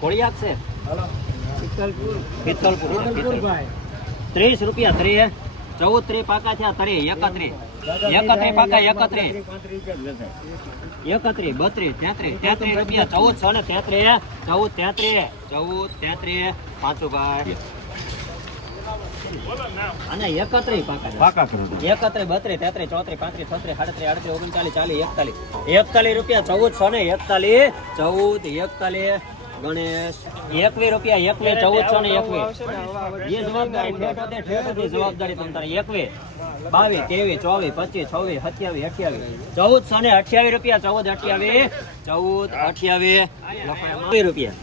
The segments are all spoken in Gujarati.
કોળિયાક છે પિત્તલપુર. ત્રીસ રૂપિયા ત્રીસ ચૌદ ત્રી પાકા થયા ત્રી એકત્રી. એકત્રી પાકા એકત્રીસ એકત્રીસ બત્રીસ તેત્રીસ તેત્રીસ રૂપિયા ચૌદ છ ને તેત્રીસ ચૌદ તેત્રીસ ચૌદ તેત્રીસ પાંચું ભાઈ. અને પાકા એકત્રી પાકા કરો ચોત્રી બત્રીસ તેત્રીસ ચોત્રીસ પાંત્રીસ છત્રીસ સાડત્રીસ આડત્રીસ ઓગણચાલીસ ચાલીસ એકતાલીસ. એકતાલીસ રૂપિયા ચૌદ છ ને એકતાલીસ ચૌદ એકતાલીસ. ગણેશ એકવીસ રૂપિયા એકવીસ ચૌદ સો ને એકવીસ. એ જવાબદારી ઠેઠ હતી, ઠેઠ હતી જવાબદારી તમ તારે. એકવીસ બાવીસ ત્રેવીસ ચોવીસ પચીસ છવ્વીસ સત્યાવીસ અઠ્યાવીસ. ચૌદ ને અઠ્યાવીસ રૂપિયા ચૌદ અઠ્યાવીસ. ચૌદ અઠ્યાવીસ. રૂપિયા.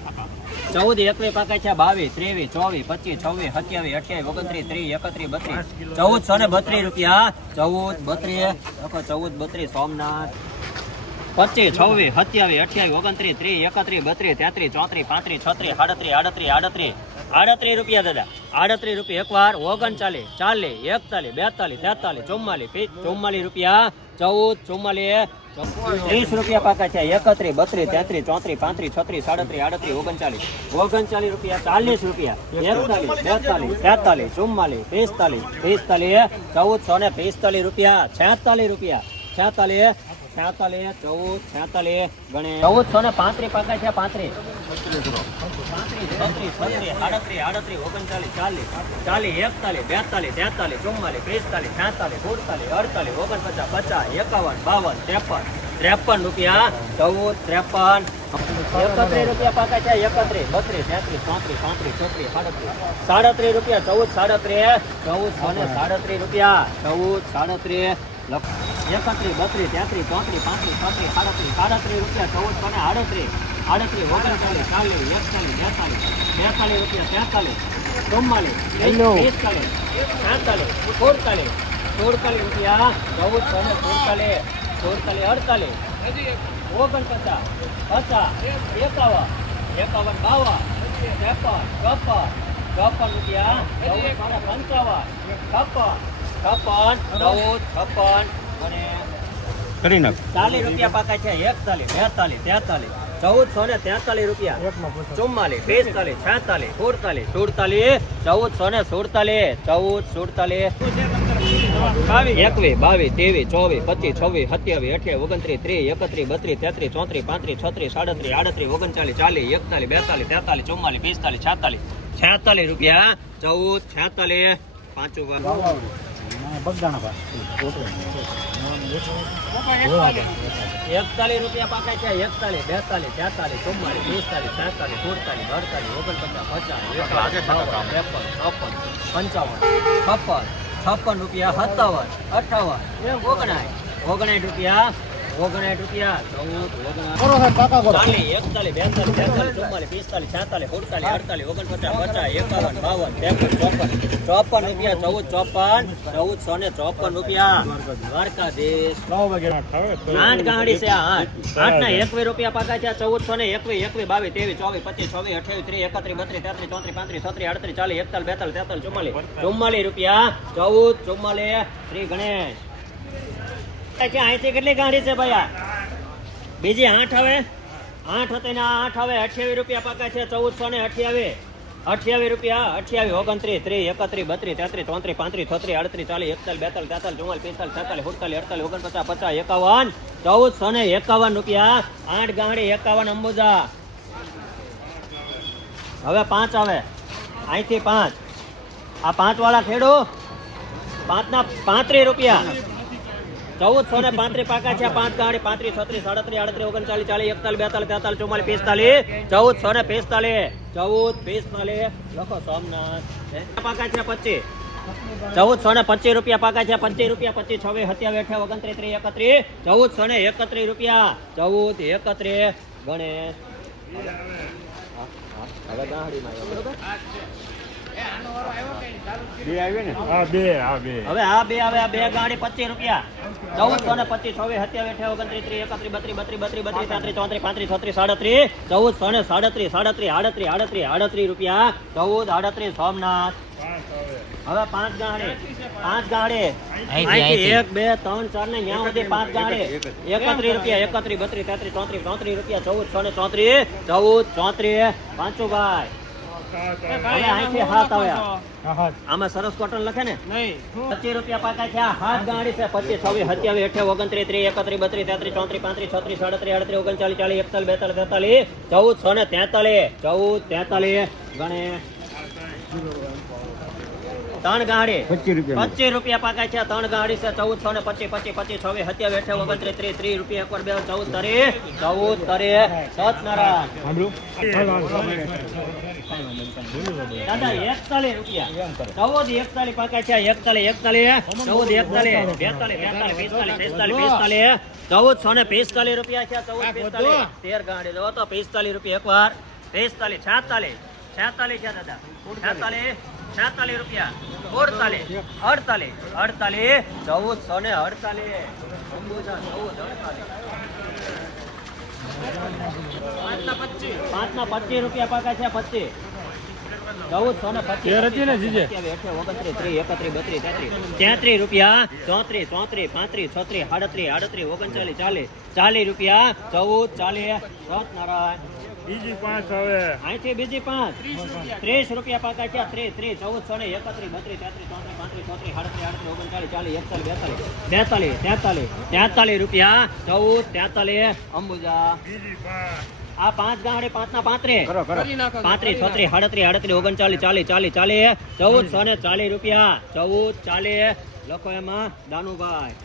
ચૌદ એકવીસ પાકા છે બાવીસ ત્રેવીસ ચોવીસ પચીસ છવ્વીસ સત્યાવીસ અઠ્યાવીસ ઓગણત્રીસ ત્રીસ એકત્રીસ બત્રીસ. ચૌદ સો ને બત્રીસ રૂપિયા. ચૌદ બત્રીસ. ચૌદ બત્રીસ સોમનાથ. પચીસ, છવ્વીસ, સત્યાવીસ, અઠ્યાવીસ, ઓગણત્રીસ, ત્રીસ, એકત્રીસ, બત્રીસ, તેત્રીસ, ચોત્રીસ, પાંત્રીસ, છત્રીસ, સાડત્રીસ, આડત્રીસ આડત્રીસ. આડત્રીસ રૂપિયા દાદા. આડત્રીસ રૂપિયા એકવાર, ઓગણચાલીસ, ચાલીસ, એકતાલીસ, બેતાલીસ, તેતાલીસ, ચુમ્માલીસ ચુમ્માલીસ રૂપિયા, ચૌદ, ચુમ્માલીસ ત્રીસ રૂપિયા પાકા છે એકત્રીસ, બત્રીસ, તેત્રીસ, ચોત્રીસ, પાંત્રીસ, છત્રીસ, સાડત્રીસ, આડત્રીસ, ઓગણચાલીસ. ઓગણચાલીસ રૂપિયા, ચાલીસ રૂપિયા, એકતાલીસ, બેતાલીસ, તેતાલીસ, ચુમ્માલીસ, પિસ્તાલીસ પિસ્તાલીસ, ચૌદસો ને પિસ્તાલીસ રૂપિયા, છેતાલીસ રૂપિયા, છેતાલીસ છેતાલીસ ચૌદ છેતાલીસ ગણે ચૌદસો ને પાંત્રીસ પાકા છે પાંત્રીસ. પાંત્રીસ છત્રીસ છત્રીસ આડત્રીસ આડત્રીસ ચાલીસ ચાલીસ એકતાલીસ બેતાલીસ તેતાલીસ ચુમ્માલીસ પિસ્તાલીસ છેતાલીસ સુડતાલીસ અડતાલીસ ઓગણપચાસ પચાસ એકાવન બાવન ત્રેપન. ત્રેપન રૂપિયા ચૌદ ત્રેપન. એકત્રીસ રૂપિયા પાકા છે એકત્રીસ બત્રીસ તેત્રીસ ચોત્રીસ પાંત્રીસ છત્રીસ સાડત્રીસ. સાડત્રીસ રૂપિયા ચૌદ સાડત્રીસ ચૌદ સો સાડત્રીસ રૂપિયા ચૌદ સાડત્રીસ એકત્રીસ બત્રીસ તેત્રીસ ચોત્રીસ પાંત્રીસ છત્રીસ સાડત્રીસ સાડત્રીસ રૂપિયા ચૌદ સો ને આડત્રીસ આડત્રીસ ઓગણચાલીસ ચાલીસ એકતાલીસ બેતાલીસ બેતાલીસ રૂપિયા તેતાલીસ ચુમ્માલીસ પિસ્તાલીસ સાડતાલીસ સુડતાલીસ. સુડતાલીસ રૂપિયા ચૌદ સો ને સુડતાલીસ સુડતાલીસ અડતાલીસ. ઓગણપચાસ પચાસ એકાવન એકાવન બાવન ત્રેપન ચોપન ચોપન રૂપિયા પંચાવન છપ્પન છપ્પન ચૌદ છપ્પન અને કરી નાખ. ચાલીસ રૂપિયા પાકા છે એકતાલીસ બેતાલીસ તેતાલીસ ચૌદસો ને તેતાલીસ રૂપિયા ચુમ્માલીસ પિસ્તાલીસ છેતાલીસ સુડતાલીસ સુડતાલીસ ચૌદસો ને સુડતાલીસ ચૌદ સુડતાલીસ. એકવીસ ચોવીસ સત્યાવીસ, અઠ્યાવીસ, ઓગણત્રીસ, ત્રીસ, એકત્રીસ ચોત્રીસ, પાંત્રીસ, છત્રીસ, સાડત્રીસ, આડત્રીસ ચાલીસ, એકતાલીસ, બેતાલીસ, તેતાલીસ, ચુમ્માલીસ, પિસ્તાલીસ એકતાલીસ રૂપિયા પાકા છે, એકતાલીસ, બેતાલીસ, તેતાલીસ, ચુમ્માલીસ, પિસ્તાલીસ, છેતાલીસ, સુડતાલીસ, અડતાલીસ પચાસ ત્રેપન પંચાવન, છપ્પન છપ્પન રૂપિયા સત્તાવન અઠાવન ઓગણાઠ ઓગણાઠ રૂપિયા ઓગણાઠ રૂપિયા ચૌદ ચાલીસ એકતાલીસ બેતાલીસ તેતાલીસ ચુમ્માલીસ પિસ્તાલીસ છેતાલીસ સુડતાલીસ અડતાલીસ ઓગણપચાસ પચાસ એકાવન બાવન ત્રેપન ચોપન ચોપન રૂપિયા ચૌદ ચોપન ચૌદ સો ને ચોપન રૂપિયા. દ્વારકાધીશ. આઠ ગાડી છે આઠ આઠ ના એકવીસ રૂપિયા પાકા છે ચૌદસો ને એકવીસ એકવીસ બાવીસ ત્રેવીસ ચોવીસ પચીસ છવ્વીસ અઠ્યાવીસ ત્રીસ એકત્રીસ બત્રીસ તેત્રીસ ચોત્રીસ પાંત્રીસ છત્રીસ અડત્રીસ ચાલીસ એકતાલીસ બેતાલીસ તેતાલીસ ચુમ્માલીસ ચુમ્માલીસ રૂપિયા ચૌદ ચુમ્માલીસ શ્રી ગણેશ. કે અહીંથી કેટલી ગાડી છે ભાઈ બીજી આઠ હવે? આઠ હતી ને આઠ હવે અઠ્યાવીસ રૂપિયા પાકા છે, ચૌદસો ને અઠ્યાવીસ. અઠ્યાવીસ રૂપિયા, અઠ્યાવીસ, ઓગણત્રીસ, ત્રીસ, એકત્રીસ, બત્રીસ, તેત્રીસ, ચોત્રીસ, પાંત્રીસ, છત્રીસ, અડત્રીસ, ચાલીસ, એકતાલીસ, બેતાલીસ, તેતાલીસ ચુમ્માલીસ પિસ્તાલીસ, છેતાલીસ, સુડતાલીસ, અડતાલીસ, ઓગણપચાસ, પચાસ, એકાવન, ચૌદસો ને એકાવન રૂપિયા. આઠ ગાડી, એકાવન અંબુજા. હવે પાંચ આવે. અહીંથી પાંચ. આ પાંચ વાળા ખેડૂ? પાંચના પાંત્રીસ રૂપિયા. ચૌદસો ને પાંત્રીસ પાકા છે, પાંચ ગાડી, પાંત્રીસ, છત્રીસ, સાડત્રીસ, આડત્રીસ, ઓગણચાલીસ, ચાલીસ, એકતાલીસ, બેતાલીસ, તેતાલીસ, ચુમ્માલીસ, પિસ્તાલીસ ચૌદસો ને પિસ્તાલીસ, ચૌદ, પિસ્તાલીસ, લખો સોમનાથ. પાકા છે, પચીસ? ચૌદસો ને પચીસ રૂપિયા પાકા છે, પચીસ રૂપિયા, પચીસ, છવ્વીસ, હત્યા અઠાવીસ ઓગણત્રીસ, ત્રીસ, એકત્રીસ ચૌદસો ને એકત્રીસ રૂપિયા, ચૌદ, એકત્રીસ, ગણેશ. હવે ગાડીમાં આવ્યો બરોબર હા બે હા બે. હવે આ બે હવે આ બે ગાડી પચીસ રૂપિયા. ચૌદસો ને પચીસ છવ્વીસ સત્યાવીસ અઠાવીસ ઓગણત્રીસ ત્રીસ એકત્રીસ બત્રીસ બત્રીસ બત્રીસ બત્રીસ તેત્રીસ ચોત્રીસ પાંત્રીસ છત્રીસ સાડત્રીસ ચૌદસો ને સાડત્રીસ સાડત્રીસ આડત્રીસ આડત્રીસ આડત્રીસ રૂપિયા. ચૌદ આડત્રીસ સોમનાથ. પાંચ હવે. પાંચ ગાંડે પાંચ ગાંડે. એક બે ત્રણ ચાર ને ન્યા સુધી પાંચ ગાડી. એકત્રીસ રૂપિયા એકત્રીસ બત્રીસ તેત્રીસ ચોત્રીસ ચોત્રીસ રૂપિયા ચૌદ સો ને ચોત્રીસ ચૌદ ચોત્રીસ હાથ આવ્યા આમાં સરસ કોટન લખે ને? પચીસ રૂપિયા પાકા છે. હાથ ગાડી છે. પચીસ છવ્વીસ સત્યાવીસ અઠ્યાવીસ ઓગણત્રીસ ત્રીસ એકત્રીસ બત્રીસ તેત્રીસ ચોત્રીસ પાંત્રીસ છત્રીસ સાડત્રીસ આડત્રીસ ઓગણચાલીસ ચાલીસ એકતાલીસ બેતાલીસ તેતાલીસ ચૌદ સો ને તેતાલીસ. ચૌદ તેતાલીસ. ગણે. ત્રણ ગાડી. પચીસ રૂપિયા પચીસ રૂપિયા પાકા છે. ત્રણ ગાડી છે. ચૌદ સો ને પચીસ પચીસ પચીસ. છવ્વીસ સત્યાવીસ અઠ્યાવીસ ઓગણત્રીસ ત્રીસ ત્રીસ રૂપિયા એકવાર બે ચૌદ તરી. ચૌદ તરી. સતનારાયણ દાદા એકતાલીસ રૂપિયા. ચૌદ એકતાલીસ પાકા છે. એકતાલીસ એકતાલીસ. ચૌદ એકતાલીસ. બેતાલીસ બેતાલીસ પિસ્તાલીસ પિસ્તાલીસ પિસ્તાલીસ. ચૌદ સો ને પિસ્તાલીસ રૂપિયા છે. ચૌદ પિસ્તાલીસ. તેર ગાડી. દો તો પિસ્તાલીસ રૂપિયા એકવાર પિસ્તાલીસ છેતાલીસ. છેતાલીસ છે દાદા. છેતાલીસ છેતાલીસ રૂપિયા. અડતાલીસ અડતાલીસ અડતાલીસ. ચૌદ સો ને અડતાલીસ ચૌદ અડતાલીસ. પાંચના પચીસ રૂપિયા પાકા છે પચીસ. તેત્રીસ. રૂપિયા ચોત્રીસ ચોત્રીસ પાંત્રીસ છત્રીસ આડત્રીસ આડત્રીસ ઓગણચાલીસ ચાલીસ. ચાલીસ રૂપિયા ચૌદ ચાલીસ સત્યનારાયણ બીજી પાંચ હવે. અહીંથી બીજી પાંચ. ત્રીસ રૂપિયા પાકા છે ત્રીસ ત્રીસ ચૌદ સો ને એકત્રીસ બત્રીસ તેત્રીસ ચોત્રીસ પાંત્રીસ ચોત્રીસ આડત્રીસ આડત્રીસ ઓગણચાલીસ ચાલીસ એકતાલીસ બેતાલીસ બેતાલીસ તેતાલીસ તેતાલીસ રૂપિયા ચૌદ તેતાલીસ અંબુજા. બીજી પાંચ. આ પાંચ ગાંઠે પાંચ ના પાંત્રે કરો. કરો પાંત્રીસ છત્રીસ આડત્રીસ આડત્રીસ ઓગણચાલીસ ચાલીસ ચાલીસ ચાલીસ ચૌદ સો ને ચાલીસ રૂપિયા. ચૌદ ચાલીસ. લખો એમાં દાનુભાઈ.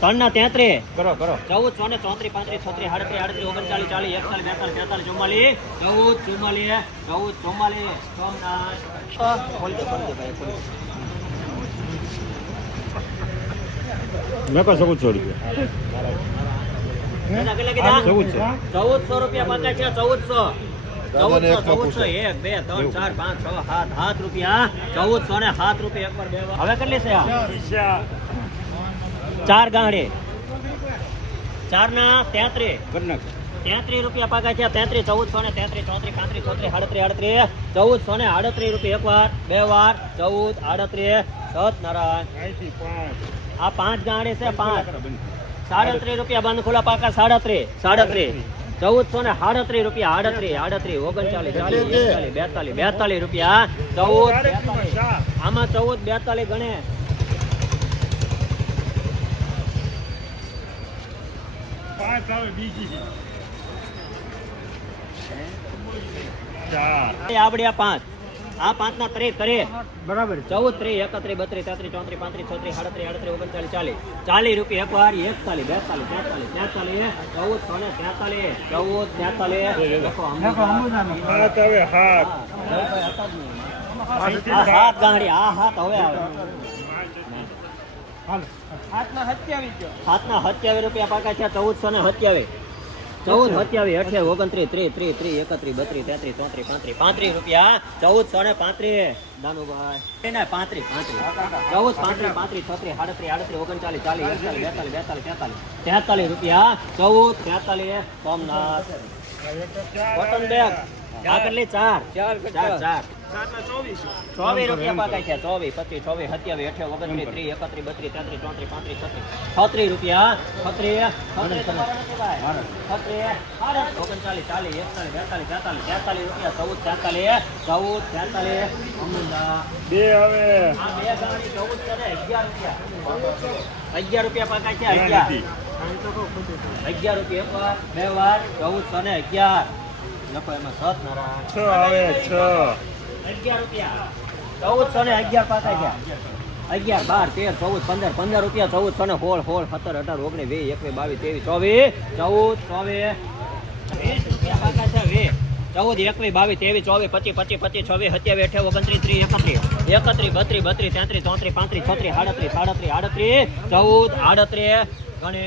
ત્રણ ના તેત્રીસ. કરો કરો. ચૌદ સો ને ચોત્રીસ પાંત્રીસ છત્રીસ આડત્રીસ આડત્રીસ ઓગણચાલીસ ચાલીસ એકતાલીસ બેતાલીસ તેતાલીસ ચુમ્માલીસ. ચૌદ ચુમ્માલીસ ચૌદ ચુમ્માલીસ સોમનાથ. ભાઈ ખોલજો મેં કહો કેટલા કીધા ચૌદસો ચૌદસો રૂપિયા પાકા છે ચૌદસો. ચૌદસો ચૌદસો એક બે ત્રણ ચાર પાંચ છ સાત સાત રૂપિયા. ચૌદસો ને સાત રૂપિયા એક પર બે હવે કેટલી છે ચાર. ના તેત્રીસ કરી તેત્રીસ રૂપિયા પાકા છે તેત્રીસ ચૌદસો ને તેત્રીસ ચોત્રીસ પાંત્રીસ ચોત્રીસ આડત્રીસ આડત્રીસ ચૌદસો ને આડત્રીસ રૂપિયા એક વાર બે વાર ચૌદ આડત્રીસ સત નારાયણ. આ પાંચ ગાંઠે છે પાંચ. સાડત્રીસ રૂપિયા બંધ ખુલ્લા પાકા સાડત્રીસ સાડત્રીસ. ચૌદસો ને સાડત્રીસ રૂપિયા આડત્રીસ આડત્રીસ ઓગણચાલીસ ચાલીસ એકતાલીસ બેતાલીસ બેતાલીસ રૂપિયા. ચૌદ આમાં ચૌદ બેતાલીસ ગણે. બીજી. આવડ્યા પાંચ. આ પાંચ ના ત્રે કરે બરાબર ચૌદ ત્રે એકત્રીસ બત્રીસ તેત્રીસ ચોત્રીસ પાંત્રીસ છત્રીસ સાડત્રીસ આડત્રીસ ઓગણચાલીસ ચાલીસ. ચાલીસ રૂપિયા એક વાર એકતાલીસ બેતાલીસ તેતાલીસ તેતાલીસ ચૌદ સો તેતાલીસ ચૌદ તેતાલીસ. હાથ ગાંડી આ હાથ હવે આવે. હાથના સત્યાવીસ રૂપિયા પાકા છે ચૌદસો ને સત્યાવીસ. ચૌદ સત્યાવીસ અઠ્યાવીસ ઓગણત્રીસ ત્રીસ ત્રીસ ત્રીસ એકત્રીસ બત્રીસ તેત્રીસ ચોત્રીસ પાંત્રીસ પાંત્રીસ રૂપિયા. ચૌદસો ને પાંત્રીસ. દાનુભાઈ. ને પાંત્રીસ? પાંત્રીસ ચૌદ પાંત્રીસ પાંત્રીસ છત્રીસ સાડત્રીસ આડત્રીસ ઓગણચાલીસ ચાલીસ એકતાલીસ બેતાલીસ બેતાલીસ તેતાલીસ તેતાલીસ રૂપિયા. ચૌદ તેતાલીસ સોમનાથ. કોટન બેગ આ કેટલી ચાર. ચાર ચાર ચોવીસ. રૂપિયા પાકા છે ચોવીસ પચીસ ચોવીસ સત્યાવીસ અઠ્યાવીસ ઓગણત્રીસ ત્રીસ એકત્રીસ બત્રીસ તેત્રીસ ચોત્રીસ પાંત્રીસ છત્રીસ. છત્રીસ રૂપિયા છત્રીસ છત્રીસ ઓગણચાલીસ ચાલીસ એકતાલીસ બેતાલીસ તેતાલીસ તેતાલીસ રૂપિયા ચૌદ તેતાલીસ ચૌદ તેતાલીસ. બે હવે. બે ગાડી ચૌદ છે અગિયાર રૂપિયા. અગિયાર રૂપિયા પાકા છે અગિયાર. અગિયાર રૂપિયા એક બે વાર ચૌદ સો ને અગિયાર. લખો એમાં સત છ આવે છ. અગિયાર રૂપિયા. ચૌદસો ને અગિયાર પાકા ગયા. અગિયાર બાર તેર ચૌદ પંદર. પંદર રૂપિયા ચૌદ સો ને સોળ સોળ સત્તર અઢાર ઓગણીસ વીસ એકવીસ બાવીસ ત્રેવીસ ચોવીસ ચૌદ ચોવીસ. ચૌદ એકવીસ બાવીસ ત્રેવીસ ચોવીસ પચીસ પચીસ પચીસ છવ્વીસ સત્યાવીસ અઠ્યાવીસ ઓગણત્રીસ ત્રીસ એકત્રીસ. એકત્રીસ બત્રીસ બત્રીસ તેત્રીસ ચોત્રીસ પાંત્રીસ છત્રીસ સાડત્રીસ સાડત્રીસ આડત્રીસ. ચૌદ આડત્રીસ. ગણે